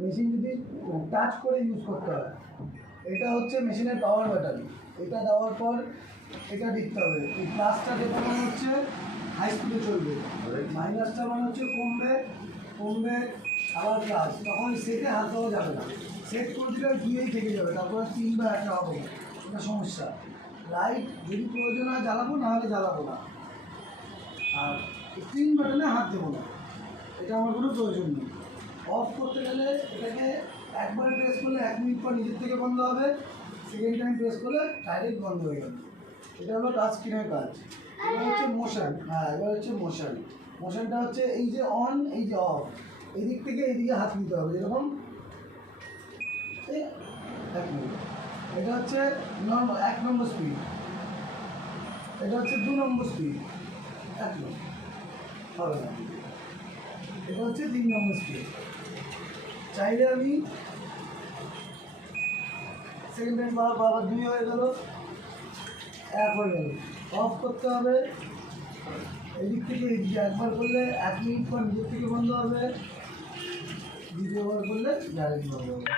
Machine যদি touch করে use করতে হয়। এটা হচ্ছে মেশিনের পাওয়ার ব্যাটারি। এটা দেওয়ার পর এটা দিতে হবে। এই প্লাসটা যেটা মানে হচ্ছে হাই স্পিডে চলবে, মাইনাসটা মানে হচ্ছে কমবে, কমবে আবার প্লাস। তখন সেটে হাত দেওয়া যাবে না, সেট করে দিলে গিয়েই থেকে যাবে, তারপর 3 বা 1 হবে, এটা সমস্যা। লাইট যদি প্রয়োজন হয় জ্বালাবো, নাহলে জ্বালাবো না। আর স্ক্রিন বাটনে হাত দেবো না, এটা আমার কোনো প্রয়োজন নেই। অফ করতে গেলে এটাকে একবার প্রেস করলে 1 মিনিট পর নিজের থেকে বন্ধ হবে, সেকেন্ড টাইম প্রেস করলে ডাইরেক্ট বন্ধ হয়ে যাবে। এটা হলো টাচ স্ক্রিনের কাজ। এবার হচ্ছে মোশন। হ্যাঁ, এবার হচ্ছে মোশন। মোশনটা হচ্ছে এই যে অন, এই যে অফ, এদিক থেকে এইদিকে হাত নিতে হবে, যেরকম 1 মিনিট। এটা হচ্ছে নর্মাল 1 নম্বর স্পিড, এটা হচ্ছে 2 নম্বর স্পিড, 1 নম্বর হবে না। এটা হচ্ছে 3 নম্বর স্পিড। চাইলে আমি সেকেন্ড টাইম আবার 2 হয়ে গেল, 1 হয়ে গেল। অফ করতে হবে এদিক থেকে এদিকে, একবার করলে 1 মিনিট পর নিজের থেকে বন্ধ হবে, দ্বিতীয়বার করলে ডাইরেক্ট বন্ধ হবে।